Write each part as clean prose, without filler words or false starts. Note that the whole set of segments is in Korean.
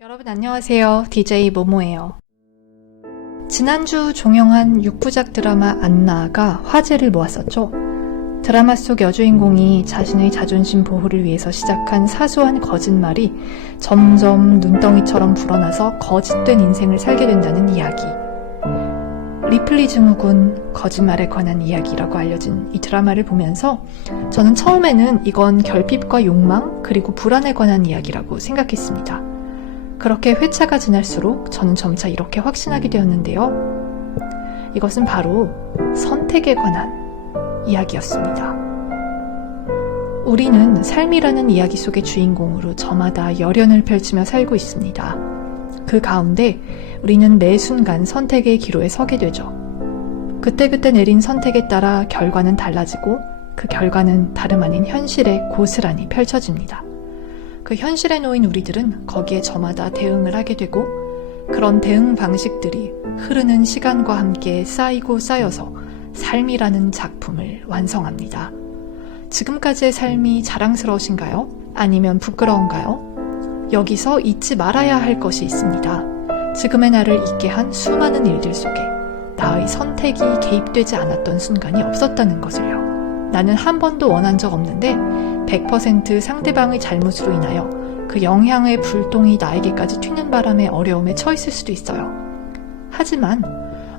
여러분 안녕하세요. DJ 모모예요. 지난주 종영한 6부작 드라마 안나가 화제를 모았었죠. 드라마 속 여주인공이 자신의 자존심 보호를 위해서 시작한 사소한 거짓말이 점점 눈덩이처럼 불어나서 거짓된 인생을 살게 된다는 이야기. 리플리 증후군, 거짓말에 관한 이야기라고 알려진 이 드라마를 보면서 저는 처음에는 이건 결핍과 욕망 그리고 불안에 관한 이야기라고 생각했습니다. 그렇게 회차가 지날수록 저는 점차 이렇게 확신하게 되었는데요. 이것은 바로 선택에 관한 이야기였습니다. 우리는 삶이라는 이야기 속의 주인공으로 저마다 열연을 펼치며 살고 있습니다. 그 가운데 우리는 매 순간 선택의 기로에 서게 되죠. 그때그때 내린 선택에 따라 결과는 달라지고 그 결과는 다름 아닌 현실에 고스란히 펼쳐집니다. 그 현실에 놓인 우리들은 거기에 저마다 대응을 하게 되고 그런 대응 방식들이 흐르는 시간과 함께 쌓이고 쌓여서 삶이라는 작품을 완성합니다. 지금까지의 삶이 자랑스러우신가요? 아니면 부끄러운가요? 여기서 잊지 말아야 할 것이 있습니다. 지금의 나를 있게 한 수많은 일들 속에 나의 선택이 개입되지 않았던 순간이 없었다는 것을요. 나는 한 번도 원한 적 없는데 100% 상대방의 잘못으로 인하여 그 영향의 불똥이 나에게까지 튀는 바람에 어려움에 처했을 수도 있어요. 하지만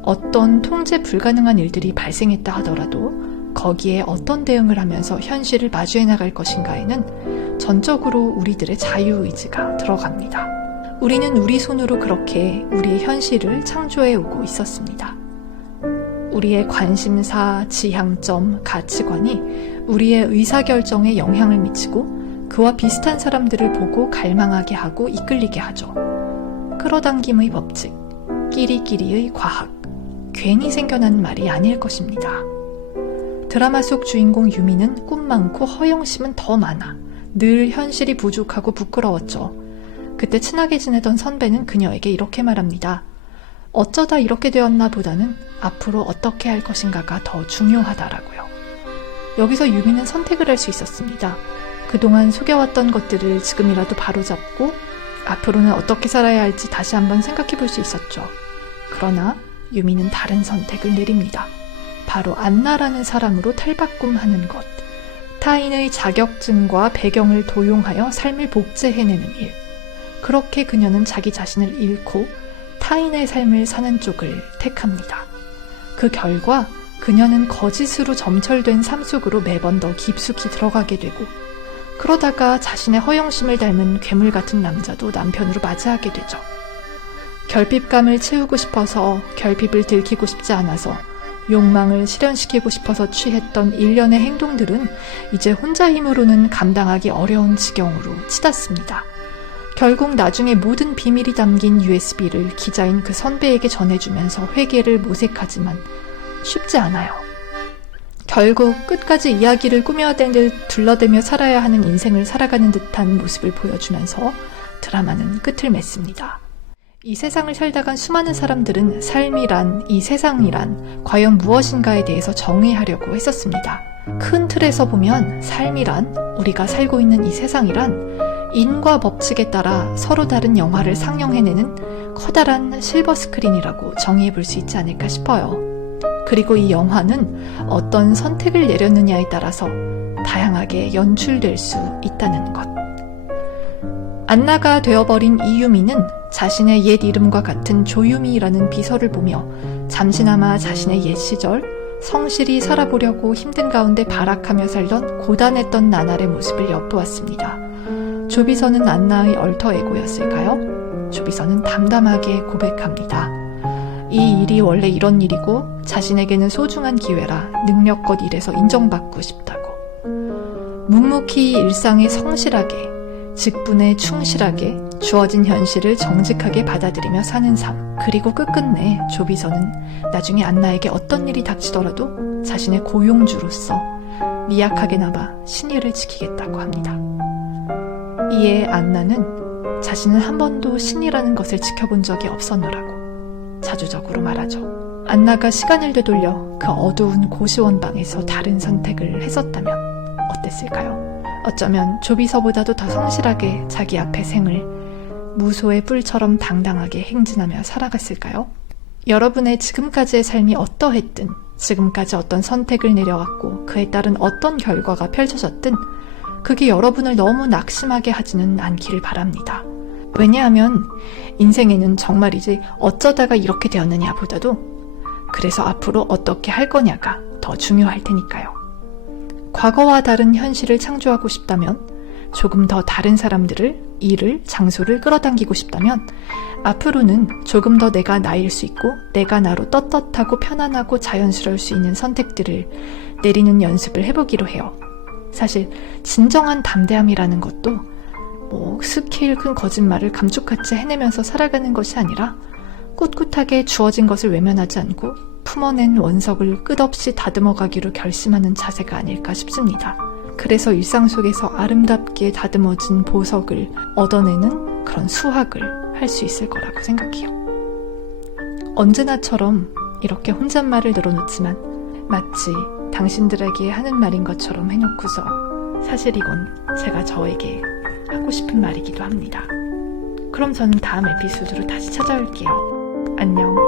어떤 통제 불가능한 일들이 발생했다 하더라도 거기에 어떤 대응을 하면서 현실을 마주해 나갈 것인가에는 전적으로 우리들의 자유의지가 들어갑니다. 우리는 우리 손으로 그렇게 우리의 현실을 창조해 오고 있었습니다. 우리의 관심사, 지향점, 가치관이 우리의 의사결정에 영향을 미치고 그와 비슷한 사람들을 보고 갈망하게 하고 이끌리게 하죠. 끌어당김의 법칙, 끼리끼리의 과학, 괜히 생겨난 말이 아닐 것입니다. 드라마 속 주인공 유미는 꿈 많고 허영심은 더 많아 늘 현실이 부족하고 부끄러웠죠. 그때 친하게 지내던 선배는 그녀에게 이렇게 말합니다. 어쩌다 이렇게 되었나 보다는 앞으로 어떻게 할 것인가가 더 중요하다라고요. 여기서 유미는 선택을 할 수 있었습니다. 그동안 속여왔던 것들을 지금이라도 바로잡고 앞으로는 어떻게 살아야 할지 다시 한번 생각해 볼 수 있었죠. 그러나 유미는 다른 선택을 내립니다. 바로 안나라는 사람으로 탈바꿈하는 것. 타인의 자격증과 배경을 도용하여 삶을 복제해내는 일. 그렇게 그녀는 자기 자신을 잃고 타인의 삶을 사는 쪽을 택합니다. 그 결과 그녀는 거짓으로 점철된 삶 속으로 매번 더 깊숙이 들어가게 되고 그러다가 자신의 허영심을 닮은 괴물 같은 남자도 남편으로 맞이하게 되죠. 결핍감을 채우고 싶어서 결핍을 들키고 싶지 않아서 욕망을 실현시키고 싶어서 취했던 일련의 행동들은 이제 혼자 힘으로는 감당하기 어려운 지경으로 치닫습니다. 결국 나중에 모든 비밀이 담긴 USB를 기자인 그 선배에게 전해주면서 회개를 모색하지만 쉽지 않아요. 결국 끝까지 이야기를 꾸며댄 듯 둘러대며 살아야 하는 인생을 살아가는 듯한 모습을 보여주면서 드라마는 끝을 맺습니다. 이 세상을 살다 간 수많은 사람들은 삶이란, 이 세상이란 과연 무엇인가에 대해서 정의하려고 했었습니다. 큰 틀에서 보면 삶이란, 우리가 살고 있는 이 세상이란 인과 법칙에 따라 서로 다른 영화를 상영해내는 커다란 실버 스크린이라고 정의해 볼 수 있지 않을까 싶어요. 그리고 이 영화는 어떤 선택을 내렸느냐에 따라서 다양하게 연출될 수 있다는 것. 안나가 되어버린 이유미는 자신의 옛 이름과 같은 조유미라는 비서를 보며 잠시나마 자신의 옛 시절 성실히 살아보려고 힘든 가운데 발악하며 살던 고단했던 나날의 모습을 엿보았습니다. 조비서는 안나의 얼터에고였을까요? 조비서는 담담하게 고백합니다. 이 일이 원래 이런 일이고 자신에게는 소중한 기회라 능력껏 일해서 인정받고 싶다고. 묵묵히 일상에 성실하게 직분에 충실하게 주어진 현실을 정직하게 받아들이며 사는 삶. 그리고 끝끝내 조비서는 나중에 안나에게 어떤 일이 닥치더라도 자신의 고용주로서 미약하게나마 신의를 지키겠다고 합니다. 이에 안나는 자신은 한 번도 신이라는 것을 지켜본 적이 없었노라고 자주적으로 말하죠. 안나가 시간을 되돌려 그 어두운 고시원방에서 다른 선택을 했었다면 어땠을까요? 어쩌면 조비서보다도 더 성실하게 자기 앞의 생을 무소의 뿔처럼 당당하게 행진하며 살아갔을까요? 여러분의 지금까지의 삶이 어떠했든, 지금까지 어떤 선택을 내려왔고 그에 따른 어떤 결과가 펼쳐졌든 그게 여러분을 너무 낙심하게 하지는 않기를 바랍니다. 왜냐하면 인생에는 정말이지 어쩌다가 이렇게 되었느냐 보다도 그래서 앞으로 어떻게 할 거냐가 더 중요할 테니까요. 과거와 다른 현실을 창조하고 싶다면, 조금 더 다른 사람들을, 일을, 장소를 끌어당기고 싶다면 앞으로는 조금 더 내가 나일 수 있고 내가 나로 떳떳하고 편안하고 자연스러울 수 있는 선택들을 내리는 연습을 해보기로 해요. 사실 진정한 담대함이라는 것도 스케일 큰 거짓말을 감쪽같이 해내면서 살아가는 것이 아니라 꿋꿋하게 주어진 것을 외면하지 않고 품어낸 원석을 끝없이 다듬어가기로 결심하는 자세가 아닐까 싶습니다. 그래서 일상 속에서 아름답게 다듬어진 보석을 얻어내는 그런 수학을 할 수 있을 거라고 생각해요. 언제나처럼 이렇게 혼잣말을 늘어놓지만 마치 당신들에게 하는 말인 것처럼 해놓고서 사실 이건 제가 저에게 하고 싶은 말이기도 합니다. 그럼 저는 다음 에피소드로 다시 찾아올게요. 안녕.